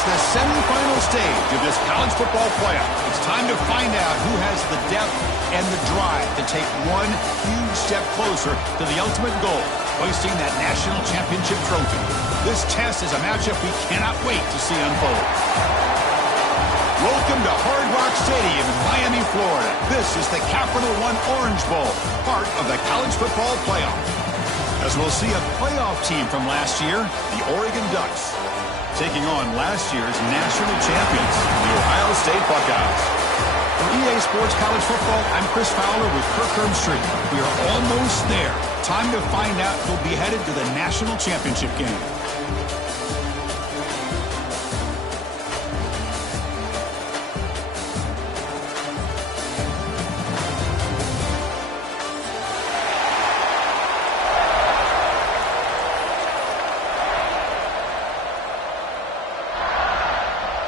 It's the semifinal stage of this college football playoff. It's time to find out who has the depth and the drive to take one huge step closer to the ultimate goal, hoisting that national championship trophy. This test is a matchup we cannot wait to see unfold. Welcome to Hard Rock Stadium in Miami, Florida. This is the Capital One Orange Bowl, part of the college football playoff. As we'll see a playoff team from last year, the Oregon Ducks, taking on last year's national champions, the Ohio State Buckeyes. For EA Sports College Football, I'm Chris Fowler with Kirk Herbstreit. We are almost there. Time to find out who'll be headed to the national championship game.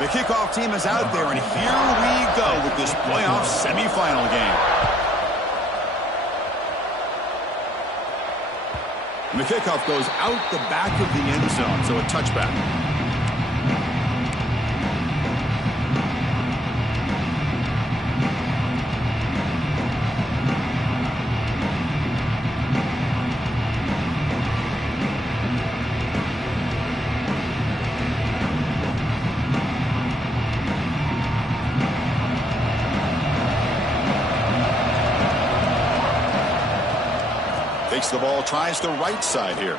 The kickoff team is out there, and here we go with this playoff semifinal game. And the kickoff goes out the back of the end zone, so a touchback. Takes the ball, tries the right side here.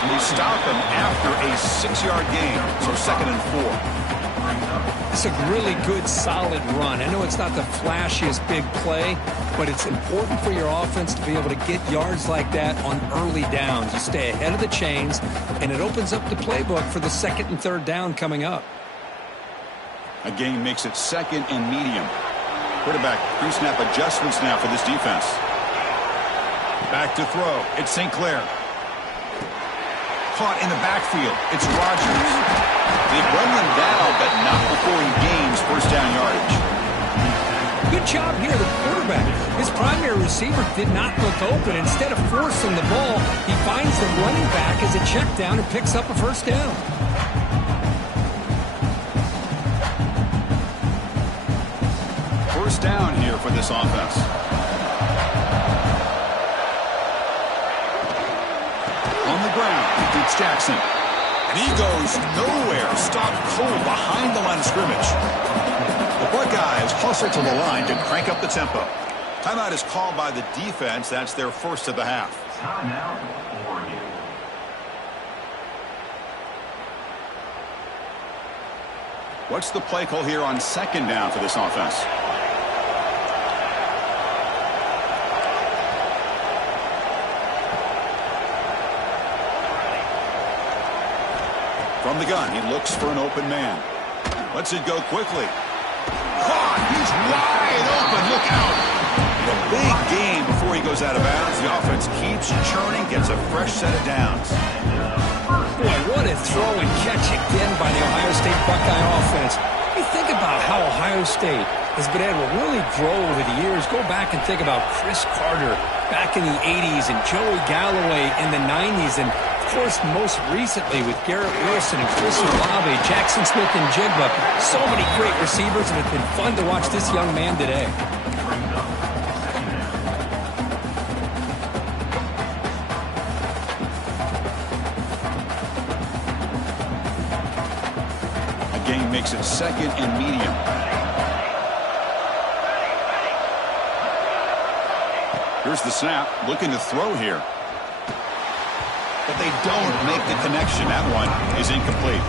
And you stop him after a 6-yard gain, so 2nd and 4. It's a really good, solid run. I know it's not the flashiest big play, but it's important for your offense to be able to get yards like that on early downs. You stay ahead of the chains, and it opens up the playbook for the 2nd and 3rd down coming up. A gain makes it 2nd and medium. Quarterback pre-snap adjustments now for this defense. Back to throw. It's St. Clair. Caught in the backfield. It's Rogers. They run him down, but not before he gains first down yardage. Good job here, the quarterback. His primary receiver did not look open. Instead of forcing the ball, he finds the running back as a check down and picks up a first down. First down here for this offense. On the ground, it's Jackson. And he goes nowhere. Stopped cold behind the line of scrimmage. The Buckeyes hustle to the line to crank up the tempo. Timeout is called by the defense. That's their first of the half. What's the play call here on 2nd down for this offense? From the gun, he looks for an open man. Lets it go quickly. Caught! He's wide open. Look out! A big gain before he goes out of bounds. The offense keeps churning, gets a fresh set of downs. Boy, what a throw and catch again by the Ohio State Buckeye offense. You think about how Ohio State has been able to really grow over the years. Go back and think about Chris Carter back in the 80s and Joey Galloway in the 90s, and of course, most recently with Garrett Wilson and Chris Olave, Jackson Smith and Jigba. So many great receivers, and it's been fun to watch this young man today. A gain makes it 2nd and medium. Here's the snap, looking to throw here. But they don't make the connection. That one is incomplete.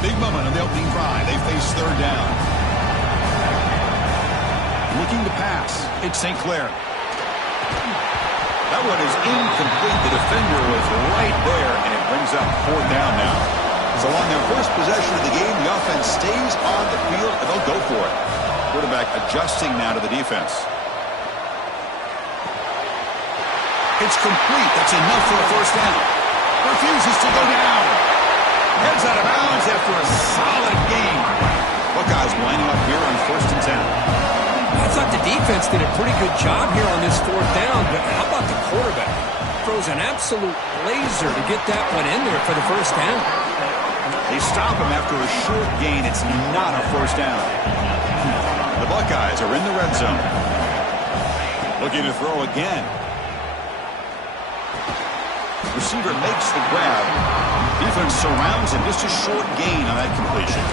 Big moment on the opening drive. They face 3rd down. Looking to pass. It's St. Clair. That one is incomplete. The defender was right there, and it brings up 4th down now. So on their first possession of the game, the offense stays on the field, and they'll go for it. Quarterback adjusting now to the defense. It's complete. That's enough for a first down. Refuses to go down. Heads out of bounds after a solid gain. Buckeyes lining up here on 1st and 10. I thought the defense did a pretty good job here on this 4th down, but how about the quarterback? Throws an absolute laser to get that one in there for the 1st down. They stop him after a short gain. It's not a 1st down. The Buckeyes are in the red zone. Looking to throw again. Receiver makes the grab. Defense surrounds him. Just a short gain on that completion.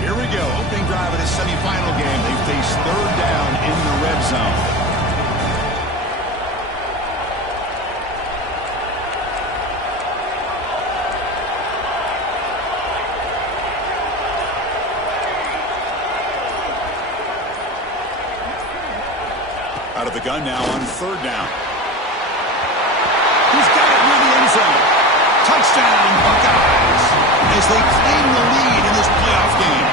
Here we go. Opening drive of the semifinal game. They face 3rd down in the red zone. Out of the gun now on 3rd down. He's got it near the end zone. Touchdown, Buckeyes, as they claim the lead in this playoff game.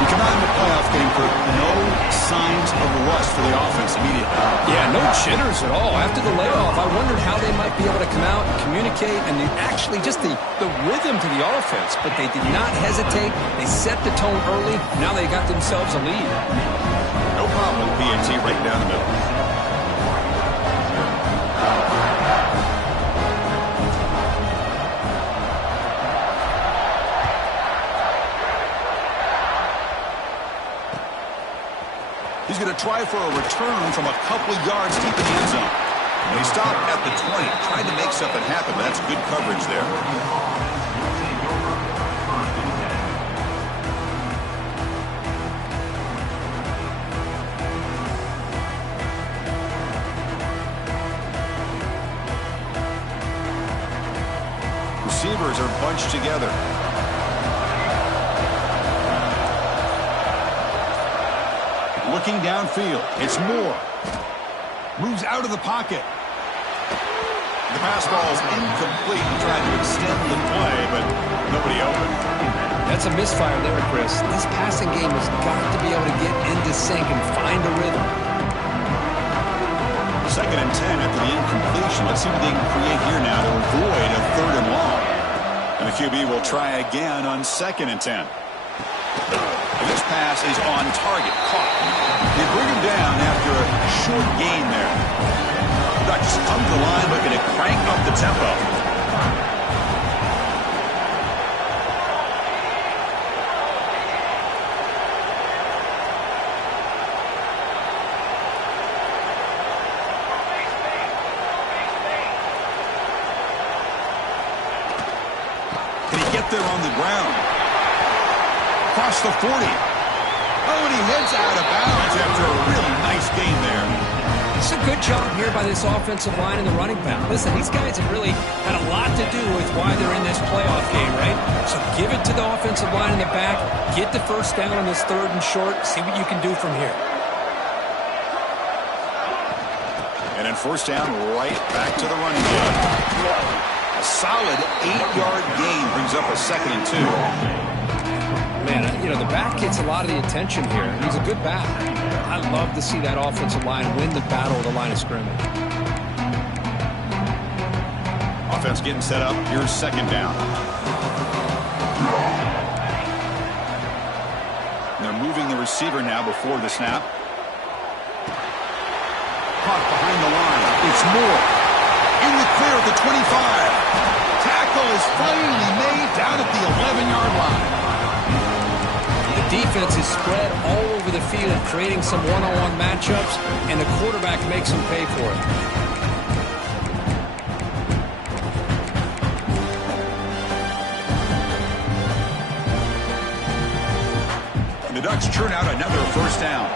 We come out in the playoff game for no signs of rust for the offense immediately. Yeah, no jitters at all. After the layoff, I wondered how they might be able to come out and communicate and actually just the rhythm to the offense. But they did not hesitate. They set the tone early. Now they got themselves a lead. No problem with PNT right down the middle. He's going to try for a return from a couple of yards deep in the end zone. They stop at the 20, trying to make something happen, but that's good coverage there. Receivers are bunched together. Looking downfield. It's Moore. Moves out of the pocket. The pass ball is incomplete. He tried to extend the play, but nobody open. That's a misfire there, Chris. This passing game has got to be able to get into sync and find a rhythm. 2nd and 10 after the incompletion. Let's see what they can create here now to avoid a 3rd and long. And the QB will try again on 2nd and 10. And this pass is on target. Caught. They bring him down after a short gain there. The Ducks come to the line looking to crank up the tempo. Can he get there on the ground? Across the 40. Oh, and he heads out of bounds after a really nice gain there. It's a good job here by this offensive line and the running back. Listen, these guys have really had a lot to do with why they're in this playoff game, right? So give it to the offensive line in the back. Get the 1st down on this 3rd and short. See what you can do from here. And then 1st down, right back to the running game. A solid 8-yard gain brings up a 2nd and 2. Man, you know, the back gets a lot of the attention here. He's a good back. I love to see that offensive line win the battle of the line of scrimmage. Offense getting set up. Here's 2nd down. And they're moving the receiver now before the snap. Caught behind the line. It's Moore. In the clear at the 25. Tackle is finally made down at the 11-yard line. Defense is spread all over the field, creating some one-on-one matchups, and the quarterback makes them pay for it. And the Ducks churn out another 1st down.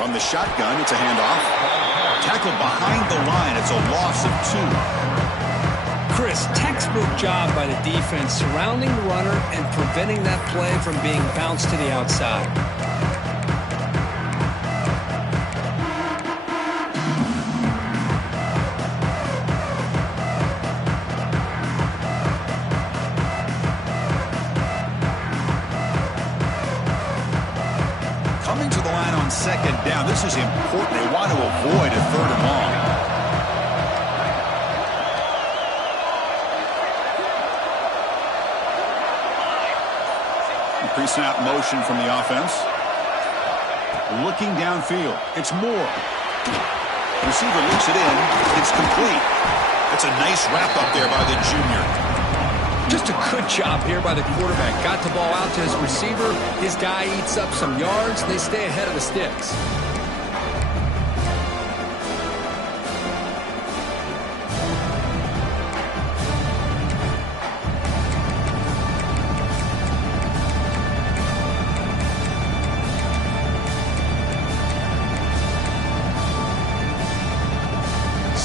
From the shotgun, it's a handoff. Tackled behind the line. It's a loss of 2. Chris, textbook job by the defense surrounding the runner and preventing that play from being bounced to the outside. Coming to the line on second down. This is important. They want to avoid a 3rd and long. Pre-snap motion from the offense. Looking downfield. It's Moore. Receiver looks it in. It's complete. It's a nice wrap-up there by the junior. Just a good job here by the quarterback. Got the ball out to his receiver. His guy eats up some yards. They stay ahead of the sticks.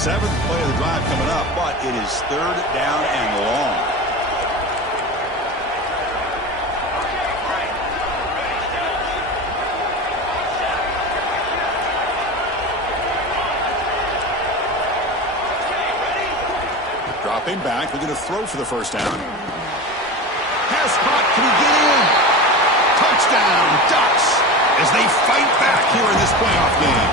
Seventh play of the drive coming up, but it is 3rd down and long. Dropping back, we're going to throw for the first down. Pass caught, can he get in? Touchdown, Ducks, as they fight back here in this playoff game.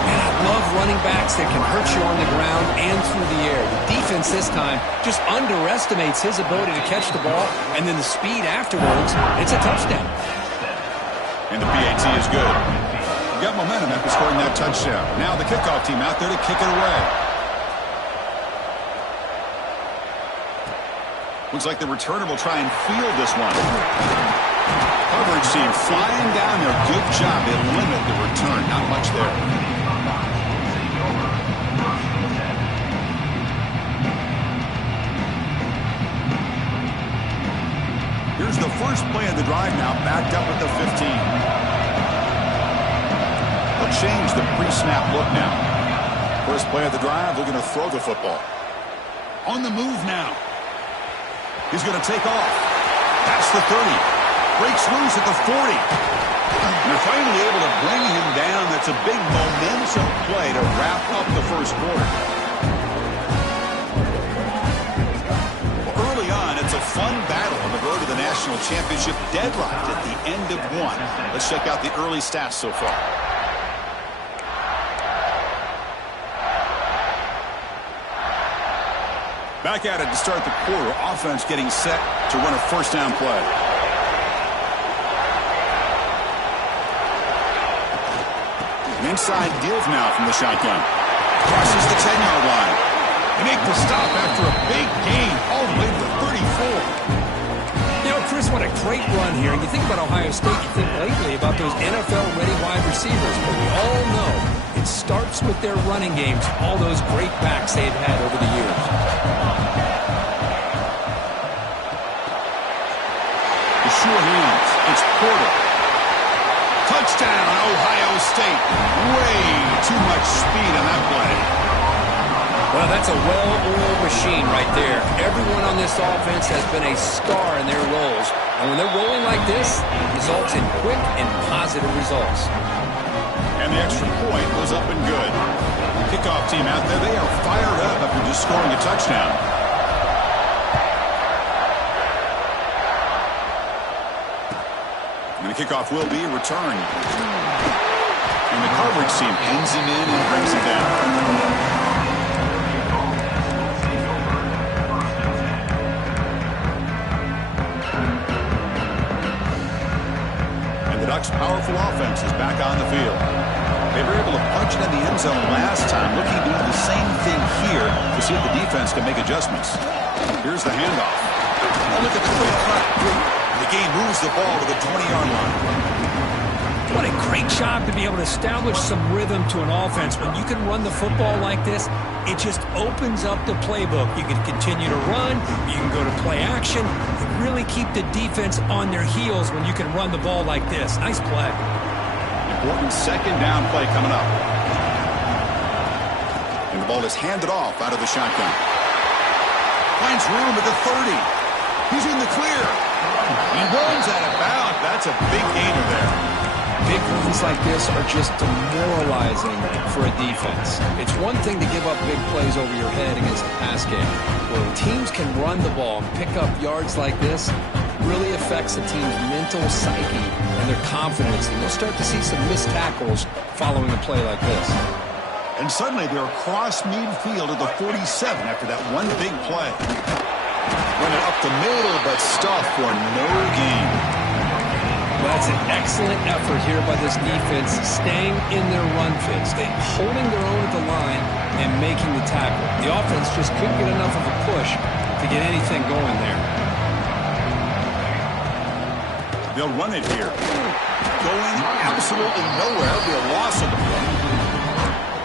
Man, I love running backs that can hurt you on the ground and through the air. The defense this time just underestimates his ability to catch the ball, and then the speed afterwards, it's a touchdown. And the PAT is good. Got momentum after scoring that touchdown. Now the kickoff team out there to kick it away. Looks like the returner will try and field this one. Coverage team flying down there. Good job. They limit the return. Not much there. Here's the first play of the drive now. Backed up at the 15. They'll change the pre-snap look now. First play of the drive. They're going to throw the football. On the move now. He's going to take off. That's the 30. Breaks loose at the 40. And they're finally able to bring him down. That's a big momentum play to wrap up the first quarter. Well, early on, it's a fun battle on the road to the national championship, deadlocked at the end of one. Let's check out the early stats so far. Back at it to start the quarter. Offense getting set to run a first down play. An inside give now from the shotgun. Crosses the 10-yard line. They make the stop after a big gain all the way to the 34. You know, Chris, what a great run here. And you think about Ohio State, you think lately about those NFL-ready wide receivers. But we all know it starts with their running games, all those great backs they've had over the years. Short hands. It's Porter. Touchdown, Ohio State. Way too much speed on that play. Well, that's a well-oiled machine right there. Everyone on this offense has been a star in their roles. And when they're rolling like this, it results in quick and positive results. And the extra point was up and good. Kickoff team out there, they are fired up after just scoring a touchdown. And the kickoff will be returned. And the coverage team pins him in and brings him down. And the Ducks' powerful offense is back on the field. They were able to punch it in the end zone last time, looking to do the same thing here to see if the defense can make adjustments. Here's the handoff. Oh, look at the quick cut. The game moves the ball to the 20-yard line. What a great job to be able to establish some rhythm to an offense. When you can run the football like this, it just opens up the playbook. You can continue to run. You can go to play action. You really keep the defense on their heels when you can run the ball like this. Nice play. Important second down play coming up. ball is handed off out of the shotgun. Finds room at the 30. He's in the clear. He runs out of bounds. That's a big gainer there. Big runs like this are just demoralizing for a defense. It's one thing to give up big plays over your head against the pass game. When teams can run the ball and pick up yards like this, really affects the team's mental psyche and their confidence. And you'll start to see some missed tackles following a play like this. And suddenly they're across midfield at the 47 after that one big play. Run it up the middle, but stuffed for no gain. That's an excellent effort here by this defense, staying in their run fits, holding their own at the line and making the tackle. The offense just couldn't get enough of a push to get anything going there. They'll run it here. Going absolutely nowhere. Be a loss of the play.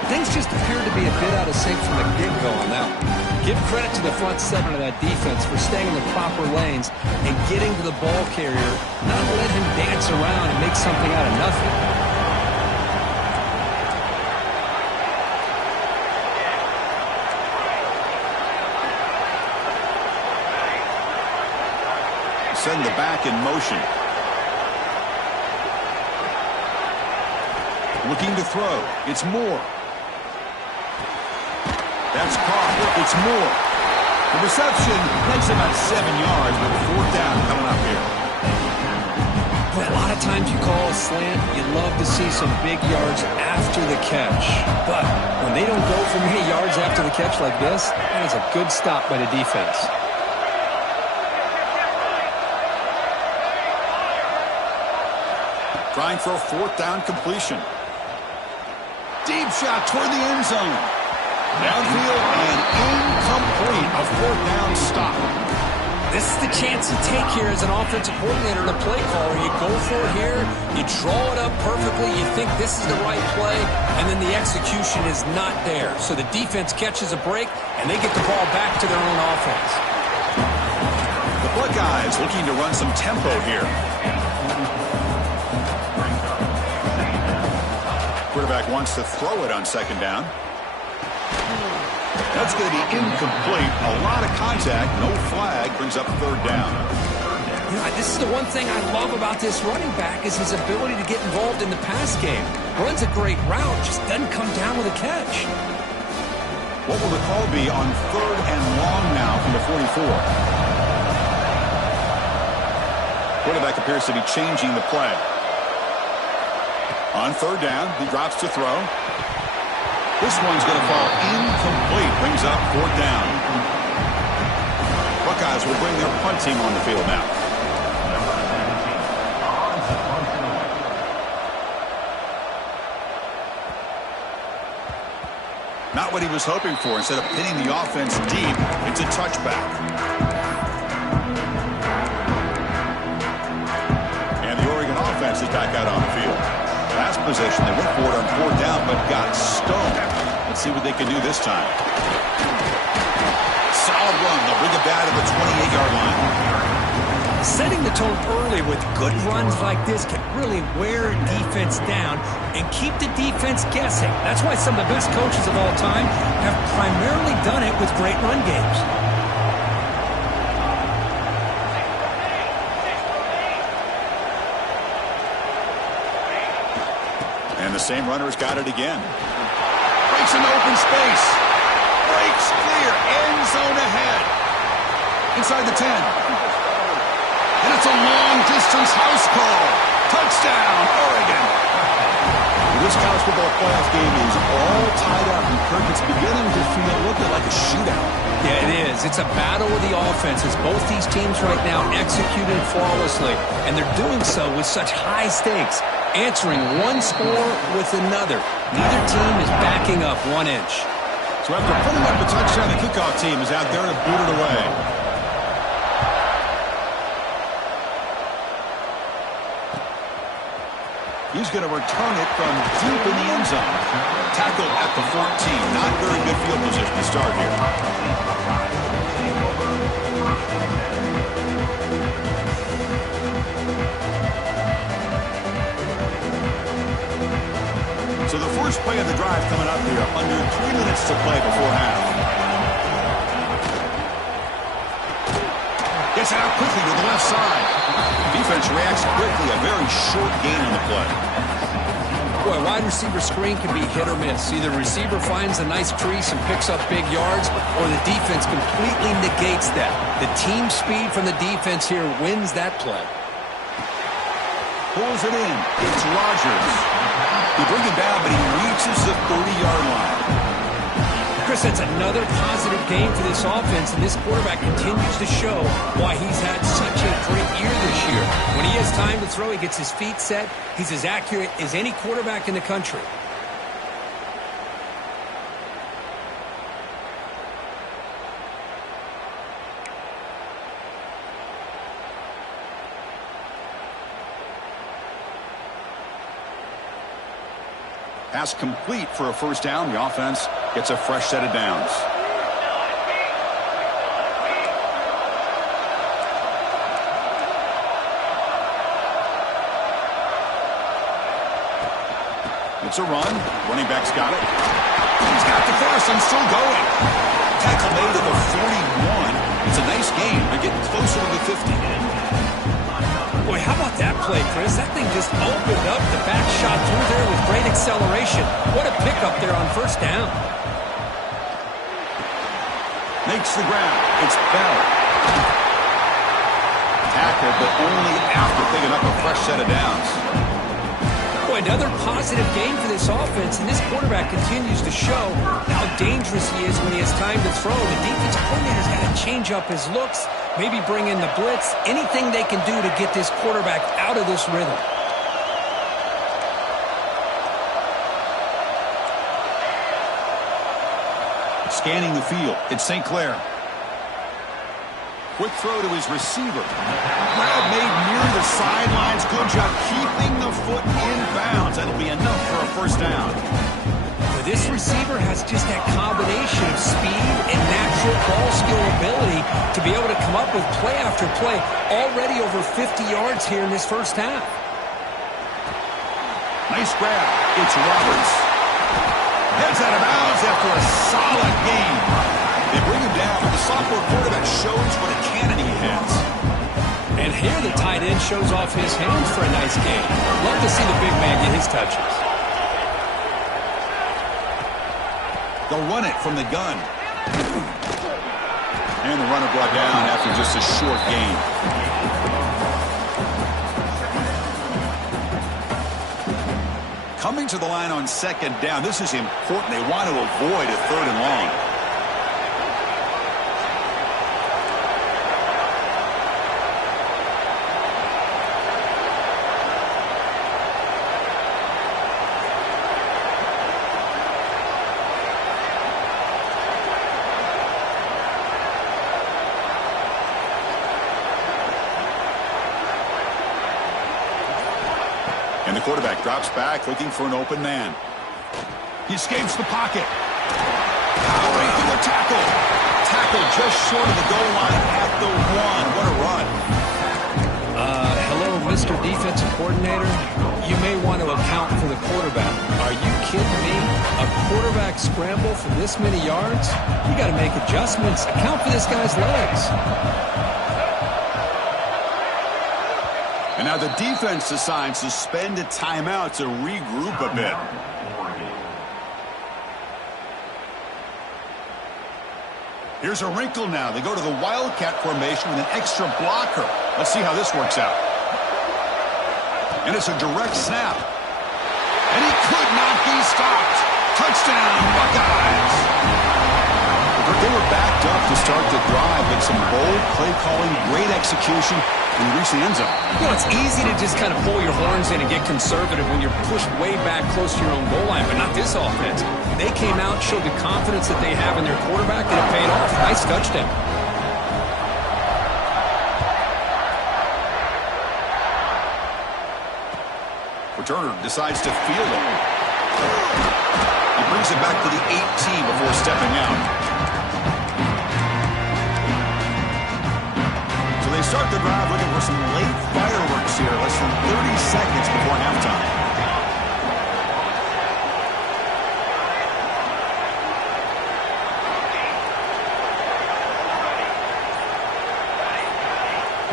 Things just appear to be a bit out of sync from the get-go on that one. Give credit to the front seven of that defense for staying in the proper lanes and getting to the ball carrier, not let him dance around and make something out of nothing. Send the back in motion. Looking to throw. It's Moore. That's caught. It's Moore. The reception takes about 7 yards, but a fourth down coming up here. Well, a lot of times you call a slant, you love to see some big yards after the catch. But when they don't go for many yards after the catch like this, that is a good stop by the defense. Trying for a fourth down completion. Deep shot toward the end zone. Downfield and incomplete. A fourth down stop. This is the chance you take here as an offensive coordinator and a play caller. You go for it here, you draw it up perfectly, you think this is the right play, and then the execution is not there. So the defense catches a break, and they get the ball back to their own offense. The Buckeyes looking to run some tempo here. Quarterback wants to throw it on second down. That's going to be incomplete. A lot of contact. No flag. Brings up third down. You know, this is the one thing I love about this running back is his ability to get involved in the pass game. Runs a great route, just doesn't come down with a catch. What will the call be on third and long now from the 44? Quarterback appears to be changing the play. On third down, he drops to throw. This one's going to fall incomplete. Brings up fourth down. Buckeyes will bring their punt team on the field now. Not what he was hoping for. Instead of pinning the offense deep, it's a touchback. And the Oregon offense is back out on the field. Last possession, they went for it on fourth down, but got stoned. Let's see what they can do this time. Solid run. They'll bring it down to the 28-yard line. Setting the tone early with good runs like this can really wear a defense down and keep the defense guessing. That's why some of the best coaches of all time have primarily done it with great run games. And the same runner's got it again. Breaks into open space. Breaks clear. End zone ahead. Inside the 10. And it's a long-distance house call. Touchdown, Oregon. This college football playoff game is all tied up, and Kirk, it's beginning to feel a little bit like a shootout. Yeah, it is. It's a battle of the offenses. Both these teams right now executing flawlessly, and they're doing so with such high stakes, answering one score with another. Neither team is backing up 1 inch. So after putting up a touchdown, the kickoff team is out there to boot it away. He's going to return it from deep in the end zone. Tackled at the 14. Not very good field position to start here. So the first First play of the drive coming up here. Under 3 minutes to play before half. Gets it out quickly to the left side. Defense reacts quickly. A very short gain on the play. Boy, wide receiver screen can be hit or miss. Either the receiver finds a nice crease and picks up big yards, or the defense completely negates that. The team speed from the defense here wins that play. Pulls it in. It's Rodgers. He brings it down, but he reaches the 30-yard line. Chris, that's another positive game for this offense, and this quarterback continues to show why he's had such a great year this year. When he has time to throw, he gets his feet set. He's as accurate as any quarterback in the country. Pass complete for a first down. The offense gets a fresh set of downs. It's a run. Running back's got it. He's got the first and still going. Tackle made at the 41. It's a nice game. They're getting closer to the 50. Boy, how about that play, Chris? That thing just opened up the back shot through there with great acceleration. What a pickup there on first down. Makes the ground. It's Bell. Tackle, but only after picking up a fresh set of downs. Boy, another positive game for this offense, and this quarterback continues to show how dangerous he is when he has time to throw. The defensive coordinator's got to change up his looks, maybe bring in the blitz, anything they can do to get this quarterback out of this rhythm. Scanning the field, it's St. Clair. Quick throw to his receiver. Grab made near the sidelines. Good job keeping the foot in bounds. That'll be enough for a first down. But this receiver has just that combination of speed and natural ball skill ability to be able to come up with play after play. Already over 50 yards here in this first half. Nice grab. It's Roberts. Heads out of bounds after a solid game. They bring him down, but the sophomore quarterback shows what a cannon he has. And here the tight end shows off his hands for a nice game. Love to see the big man get his touches. They'll run it from the gun. And the runner brought down after just a short gain. Coming to the line on second down. This is important. They want to avoid a third and long. And the quarterback drops back, looking for an open man. He escapes the pocket. Powering through the tackle. Tackle just short of the goal line at the 1. What a run. Hello, Mr. Defensive Coordinator. You may want to account for the quarterback. Are you kidding me? A quarterback scramble for this many yards? You got to make adjustments. Account for this guy's legs. And now the defense decides to spend a timeout to regroup a bit. Here's a wrinkle now. They go to the Wildcat formation with an extra blocker. Let's see how this works out. And it's a direct snap. And he could not be stopped. Touchdown, Buckeyes. They were backed up to start the drive, but some bold play calling, great execution, and reach the end zone. You know, it's easy to just kind of pull your horns in and get conservative when you're pushed way back close to your own goal line, but not this offense. They came out, showed the confidence that they have in their quarterback, and it paid off. Nice touchdown. Returner decides to field it. He brings it back to the 18 before stepping out. So they start the drive looking for some late fireworks here, less than 30 seconds before halftime.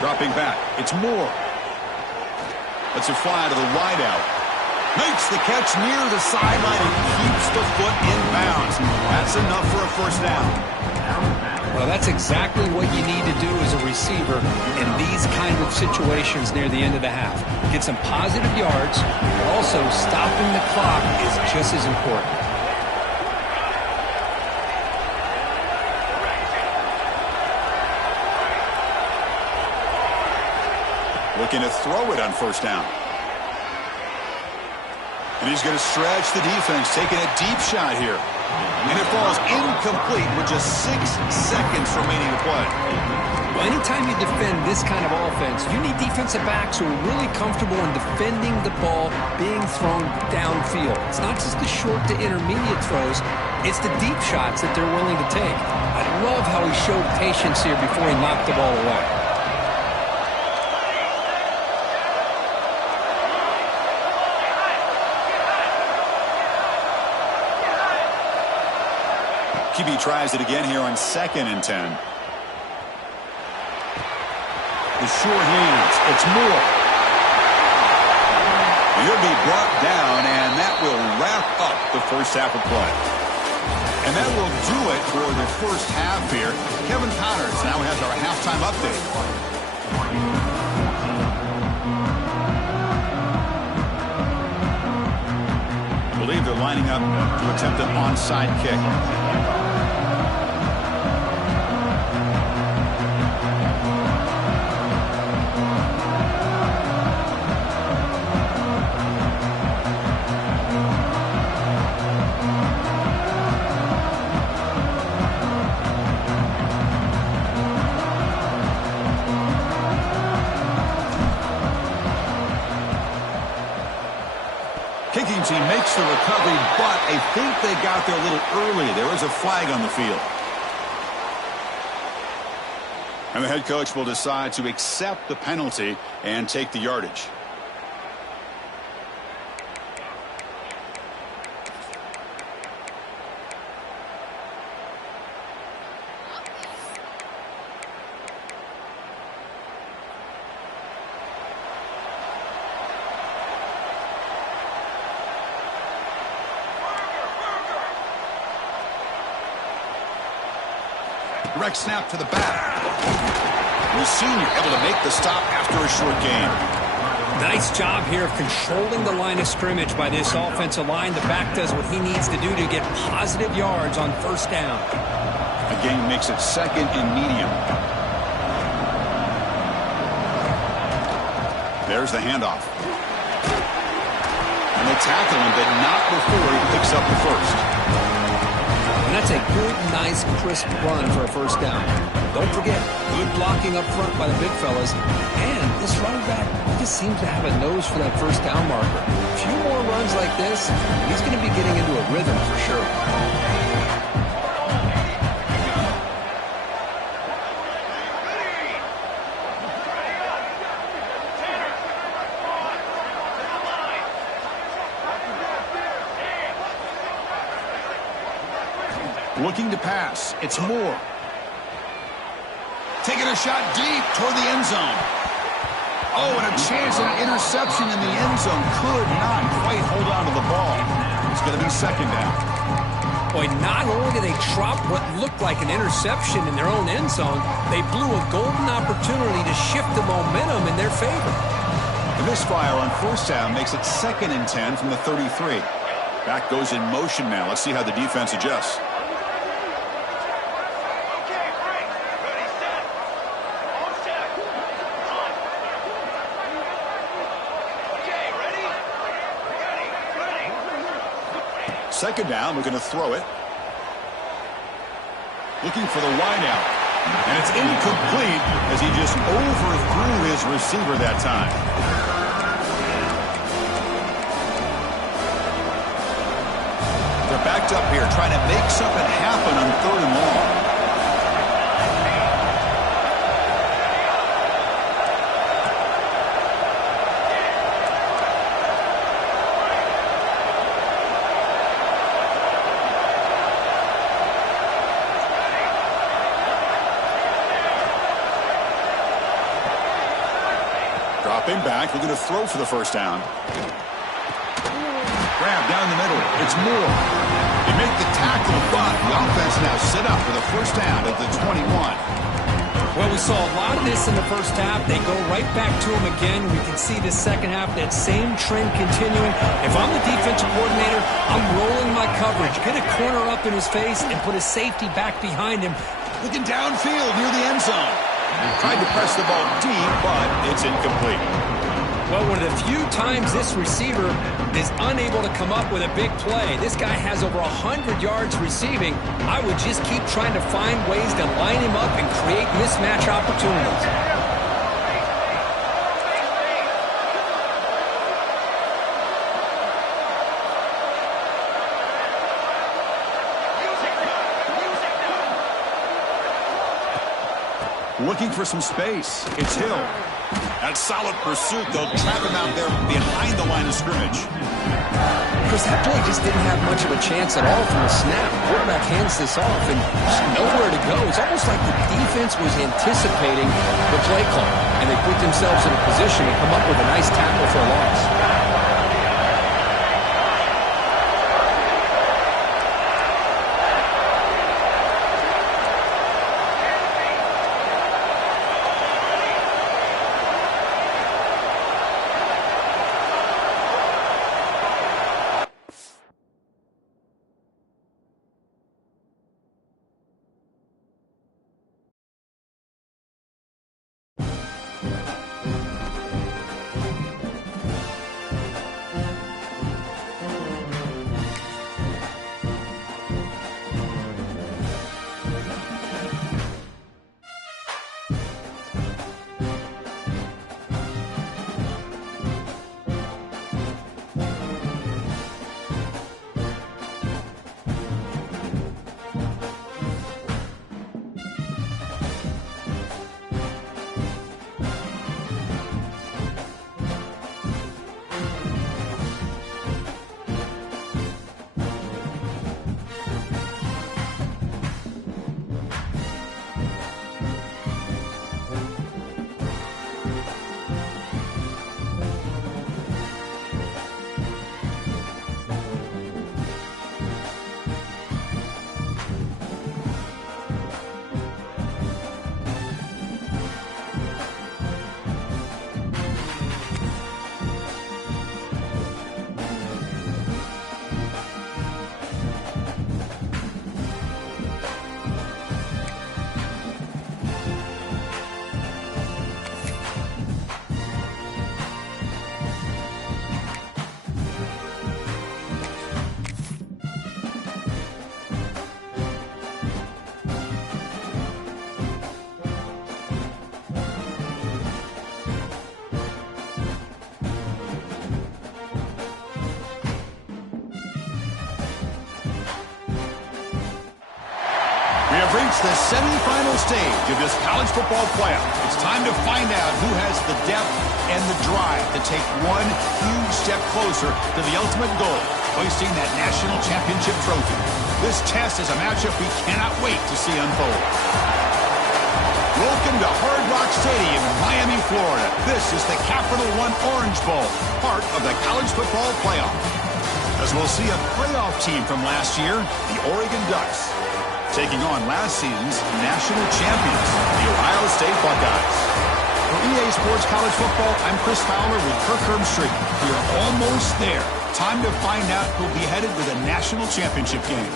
Dropping back. It's Moore. Lets it fly to the wideout. Makes the catch near the sideline and keeps the foot in bounds. That's enough for a first down. Well, that's exactly what you need to do as a receiver in these kind of situations near the end of the half. Get some positive yards, but also stopping the clock is just as important. Looking to throw it on first down. And he's going to stretch the defense, taking a deep shot here. And it falls incomplete with just 6 seconds remaining to play. Well, anytime you defend this kind of offense, you need defensive backs who are really comfortable in defending the ball being thrown downfield. It's not just the short to intermediate throws, it's the deep shots that they're willing to take. I love how he showed patience here before he knocked the ball away. QB tries it again here on 2nd and 10. The short hands. It's Moore. He'll be brought down, and that will wrap up the first half of play. And that will do it for the first half here. Kevin Connors now has our halftime update. I believe they're lining up to attempt an onside kick. Kicking team makes the recovery, but I think they got there a little early. There is a flag on the field. And the head coach will decide to accept the penalty and take the yardage. Direct snap to the back. The senior able to make the stop after a short gain. Nice job here of controlling the line of scrimmage by this offensive line. The back does what he needs to do to get positive yards on first down. A gain makes it 2nd and medium. There's the handoff. And they tackle him, but not before he picks up the first. And that's a good, nice, crisp run for a first down. Don't forget, good blocking up front by the big fellas. And this running back just seems to have a nose for that first down marker. A few more runs like this, he's going to be getting into a rhythm for sure. Looking to pass. It's Moore. Taking a shot deep toward the end zone. Oh, and a chance at an interception in the end zone. Could not quite hold on to the ball. It's going to be 2nd down. Boy, not only did they drop what looked like an interception in their own end zone, they blew a golden opportunity to shift the momentum in their favor. The misfire on first down makes it 2nd and 10 from the 33. Back goes in motion now. Let's see how the defense adjusts. Second down, we're going to throw it. Looking for the wideout. And it's incomplete as he just overthrew his receiver that time. They're backed up here trying to make something happen on 3rd and long. Dropping back, looking to throw for the first down. Grab down the middle. It's Moore. They make the tackle, but the offense now set up for the first down at the 21. Well, we saw a lot of this in the first half. They go right back to him again. We can see the second half, that same trend continuing. If I'm the defensive coordinator, I'm rolling my coverage. Get a corner up in his face and put a safety back behind him. Looking downfield near the end zone. Tried to press the ball deep, but it's incomplete. Well, one of the few times this receiver is unable to come up with a big play. This guy has over 100 yards receiving. I would just keep trying to find ways to line him up and create mismatch opportunities. Looking for some space. It's Hill. That solid pursuit. They'll trap him out there behind the line of scrimmage. Chris, that play just didn't have much of a chance at all from the snap. Quarterback hands this off and just nowhere to go. It's almost like the defense was anticipating the play call, and they put themselves in a position to come up with a nice tackle for a loss. Reached the semifinal stage of this college football playoff. It's time to find out who has the depth and the drive to take one huge step closer to the ultimate goal, hoisting that national championship trophy. This test is a matchup we cannot wait to see unfold. Welcome to Hard Rock Stadium in Miami, Florida. This is the Capital One Orange Bowl, part of the college football playoff. As we'll see a playoff team from last year, the Oregon Ducks, taking on last season's national champions, the Ohio State Buckeyes. For EA Sports College Football, I'm Chris Fowler with Kirk Herbstreit. We are almost there. Time to find out who'll be headed to the national championship game.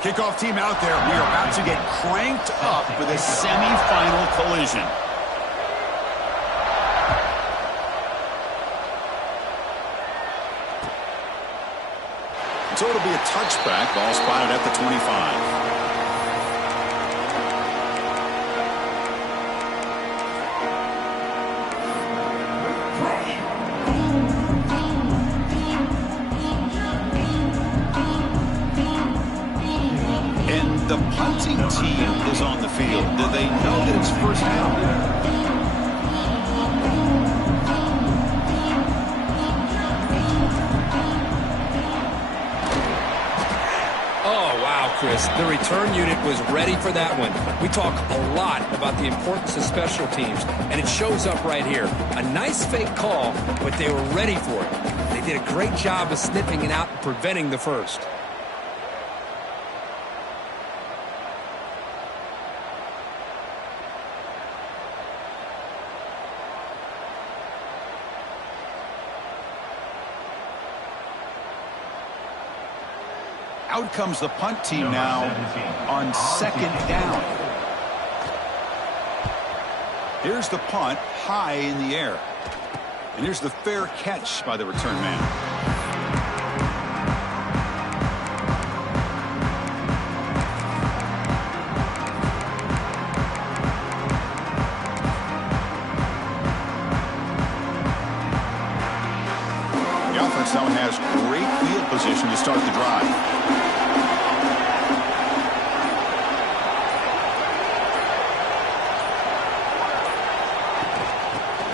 Kickoff team out there. We are about to get cranked up for the semifinal collision. So it'll be a touchback. Ball spotted at the 25. The punting team is on the field. Do they know that it's first down? this. The return unit was ready for that one. We talk a lot about the importance of special teams, and it shows up right here. A nice fake call, but they were ready for it. They did a great job of sniffing it out and preventing the first. Out comes the punt team now on second down. Here's the punt high in the air. And here's the fair catch by the return man. The offense now has great field position to start the drive.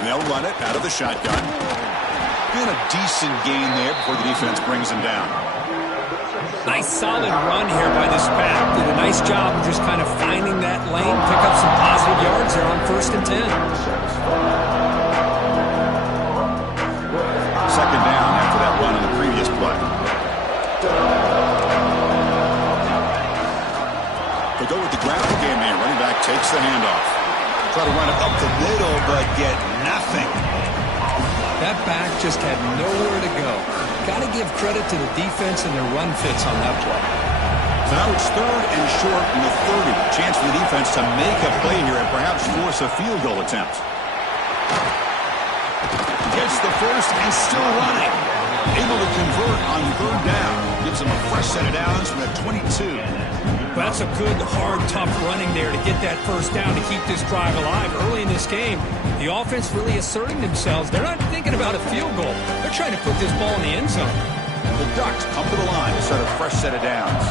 They'll run it out of the shotgun. And a decent gain there before the defense brings him down. Nice solid run here by this back. Did a nice job of just kind of finding that lane, pick up some positive yards there on 1st and 10. Second down after that run on the previous play. They go with the ground game here. Running back takes the handoff. Try to run it up the middle, but get nothing. That back just had nowhere to go. Got to give credit to the defense and their run fits on that play. So now it's 3rd and short in the 30. Chance for the defense to make a play here and perhaps force a field goal attempt. Gets the first and still running. Able to convert on 3rd down. Gives them a fresh set of downs from the 22. Well, that's a good, hard, tough running there to get that first down to keep this drive alive. Early in this game, the offense really asserting themselves. They're not thinking about a field goal. They're trying to put this ball in the end zone. The Ducks come to the line to start a fresh set of downs.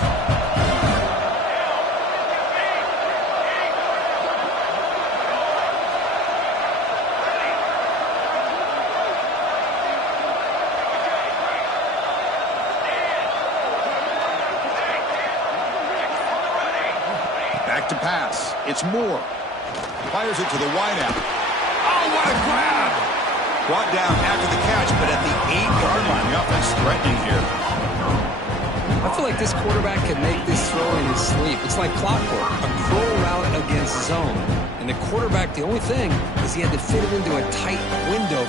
Back to pass. It's Moore. Fires it to the wideout. Oh, what a grab! Brought down after the catch, but at the 8-yard line. The offense threatening here. I feel like this quarterback can make this throw in his sleep. It's like clockwork. A crow route against zone. And the quarterback, the only thing is he had to fit it into a tight window.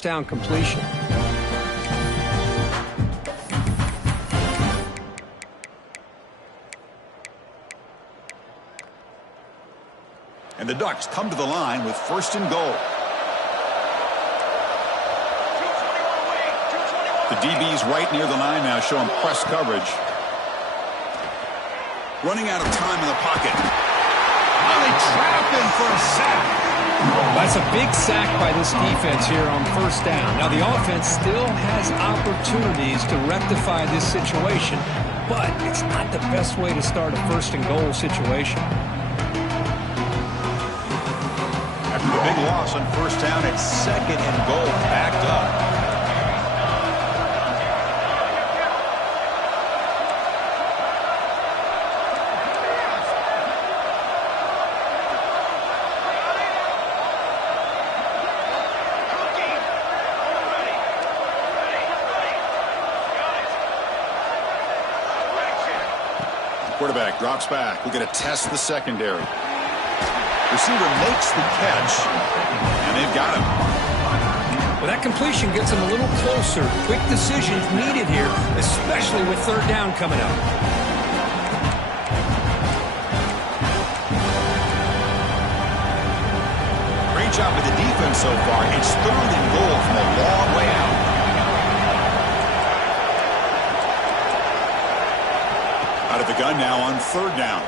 Down completion. And the Ducks come to the line with 1st and goal. The DB's right near the line now, showing press coverage. Running out of time in the pocket. Oh, they trap him for a sack. That's a big sack by this defense here on first down. Now, the offense still has opportunities to rectify this situation, but it's not the best way to start a first-and-goal situation. After the big loss on first down, it's second and goal, backed up. Quarterback drops back. We're going to test the secondary. Receiver makes the catch, and they've got him. Well, that completion gets him a little closer. Quick decisions needed here, especially with third down coming up. Great job with the defense so far. It's third and goal from a long way out. Out of the gun now on third down.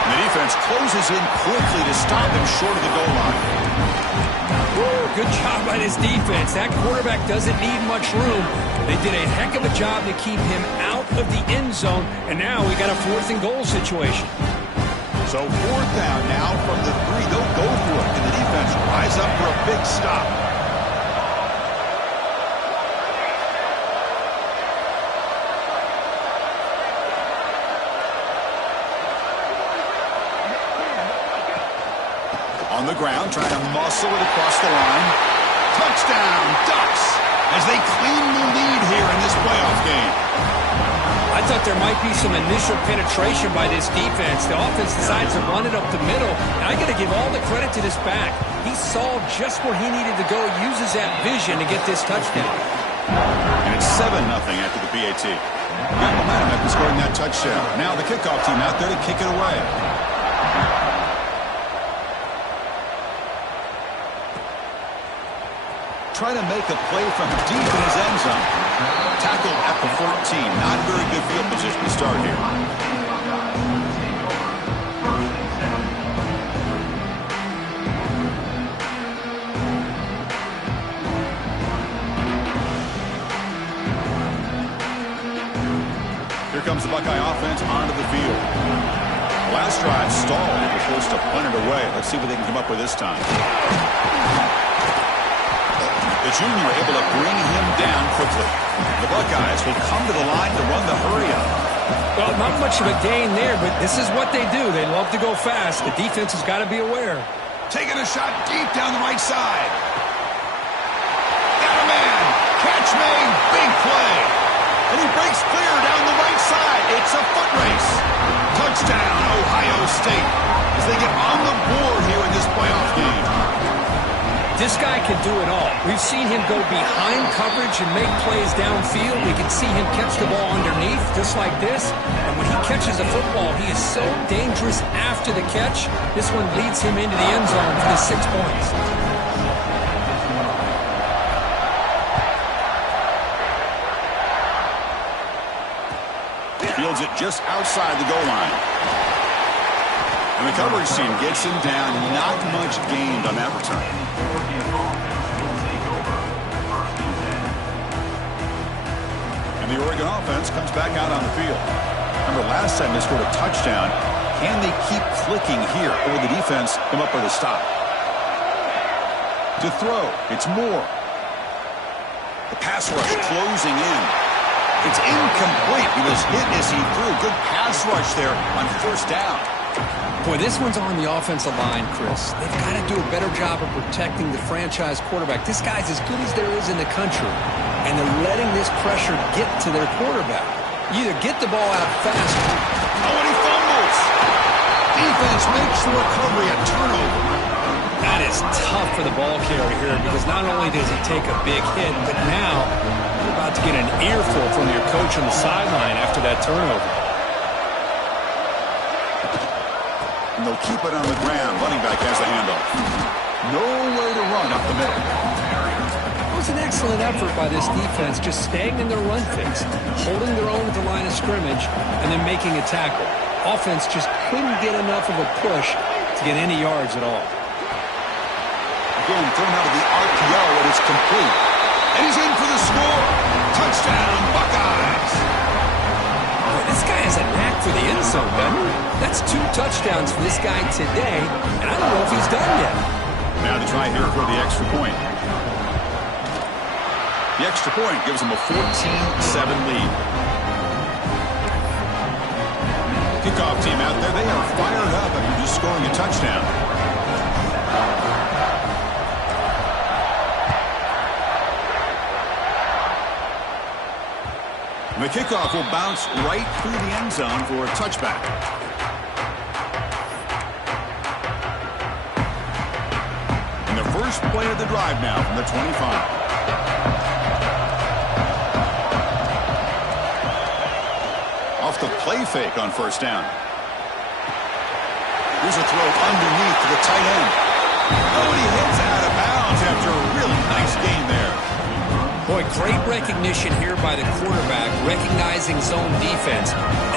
And the defense closes in quickly to stop him short of the goal line. Woo, good job by this defense. That quarterback doesn't need much room. They did a heck of a job to keep him out of the end zone, and now we got a fourth and goal situation. So fourth down now from the 3. They'll go for it, and the defense rise up for a big stop. On the ground, trying to muscle it across the line. Touchdown, Ducks, as they claim the lead here in this playoff game. I thought there might be some initial penetration by this defense. The offense decides to run it up the middle, and I got to give all the credit to this back. He saw just where he needed to go, uses that vision to get this touchdown. And it's 7-0 after the PAT. Got momentum after scoring that touchdown. Now the kickoff team out there to kick it away. Trying to make a play from deep in his end zone. Tackled at the 14. Not a very good field position to start here. Here comes the Buckeye offense onto the field. Last drive stalled. They were forced to punt it away. Let's see what they can come up with this time. The junior able to bring him down quickly. The Buckeyes will come to the line to run the hurry-up. Well, not much of a gain there, but this is what they do. They love to go fast. The defense has got to be aware. Taking a shot deep down the right side. Got a man. Catch made. Big play. And he breaks clear down the right side. It's a foot race. Touchdown, Ohio State, as they get on the board here in this playoff game. This guy can do it all. We've seen him go behind coverage and make plays downfield. We can see him catch the ball underneath, just like this. And when he catches a football, he is so dangerous after the catch. This one leads him into the end zone for the 6 points. Fields it just outside the goal line. And the coverage team gets him down. Not much gained on that return. And the Oregon offense comes back out on the field. Remember, last time they scored a touchdown. Can they keep clicking here, or will the defense come up with a stop? To throw, it's Moore. The pass rush closing in. It's incomplete. He was hit as he threw. Good pass rush there on first down. Boy, this one's on the offensive line, Chris. They've got to do a better job of protecting the franchise quarterback. This guy's as good as there is in the country, and they're letting this pressure get to their quarterback. You either get the ball out faster. Oh, and he fumbles. Defense makes the recovery, a turnover. That is tough for the ball carrier here, because not only does he take a big hit, but now you're about to get an earful from your coach on the sideline after that turnover. And they'll keep it on the ground. Running back has the handoff. No way to run up the middle. It was an excellent effort by this defense, just staying in their run fix, holding their own at the line of scrimmage, and then making a tackle. offense just couldn't get enough of a push to get any yards at all. Again, thrown out of the RPO, and it's complete. And he's in for the score. Touchdown, Buckeyes. Boy, this guy has a knack for the end zone, doesn't he? That's 2 touchdowns for this guy today, and I don't know if he's done yet. Now to try here for the extra point. The extra point gives them a 14-7 lead. Kickoff team out there, they are fired up after just scoring a touchdown. The kickoff will bounce right through the end zone for a touchback. And the first play of the drive now from the 25. Off the play fake on first down. Here's a throw underneath to the tight end. Oh, and he hits out of bounds after a really nice game there. Boy, great recognition here by the quarterback, recognizing zone defense.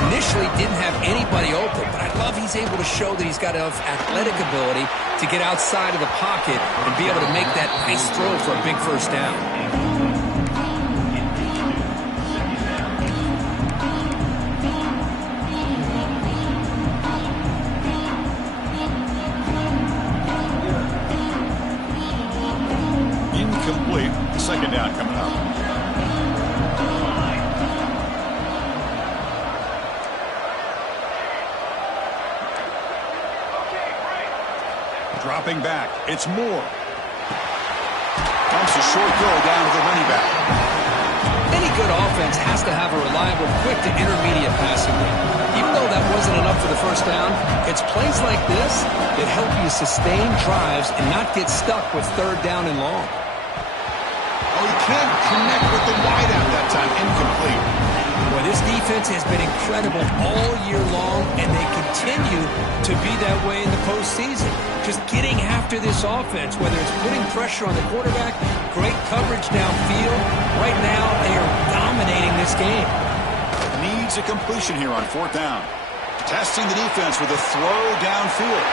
Initially didn't have anybody open, but I love he's able to show that he's got enough athletic ability to get outside of the pocket and be able to make that nice throw for a big first down. Incomplete. Second down coming up. Dropping back. It's Moore. Dumps a short throw down to the running back. Any good offense has to have a reliable, quick to intermediate passing game. Even though that wasn't enough for the first down, it's plays like this that help you sustain drives and not get stuck with third down and long. Oh, he can't connect with the wideout that time. Incomplete. Well, this defense has been incredible all year long, and they continue to be that way in the postseason. Just getting after this offense, whether it's putting pressure on the quarterback, great coverage downfield. Right now, they are dominating this game. Needs a completion here on fourth down. Testing the defense with a throw downfield.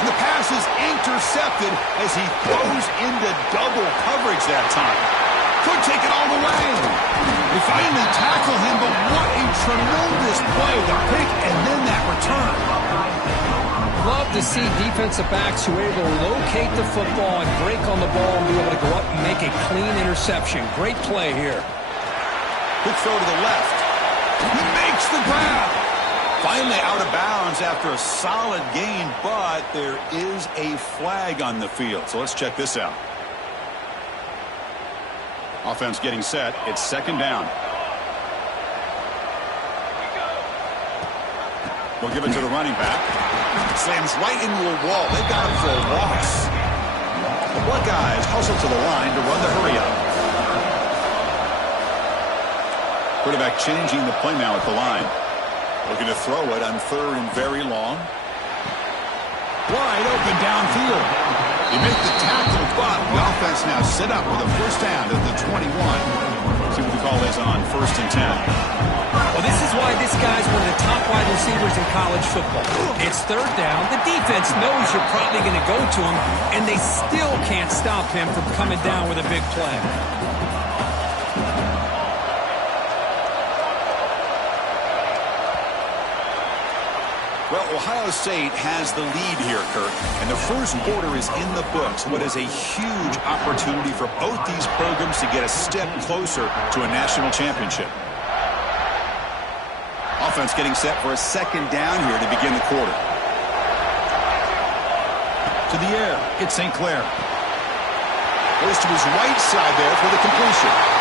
And the pass is intercepted as he throws into double coverage that time. Could take it all the way. They finally tackle him, but what a tremendous play. The pick and then that return. Love to see defensive backs who are able to locate the football and break on the ball and be able to go up and make a clean interception. Great play here. Quick throw to the left. He makes the grab. Finally out of bounds after a solid gain, but there is a flag on the field. So let's check this out. Offense getting set. It's second down. We'll give it to the running back. Slams right into a wall. They've got him for a loss. The Buckeyes hustle to the line to run the hurry up. Quarterback changing the play now at the line. Looking to throw it on third and very long. Wide open downfield. You make the tackle, but the offense now set up with a first down at the 21. See what the call is on first and 10. Well, this is why this guy's one of the top wide receivers in college football. It's third down. The defense knows you're probably going to go to him, and they still can't stop him from coming down with a big play. Well, Ohio State has the lead here, Kirk, and the first quarter is in the books. What is a huge opportunity for both these programs to get a step closer to a national championship. Offense getting set for a second down here to begin the quarter. To the air, it's St. Clair. Goes to his right side there for the completion.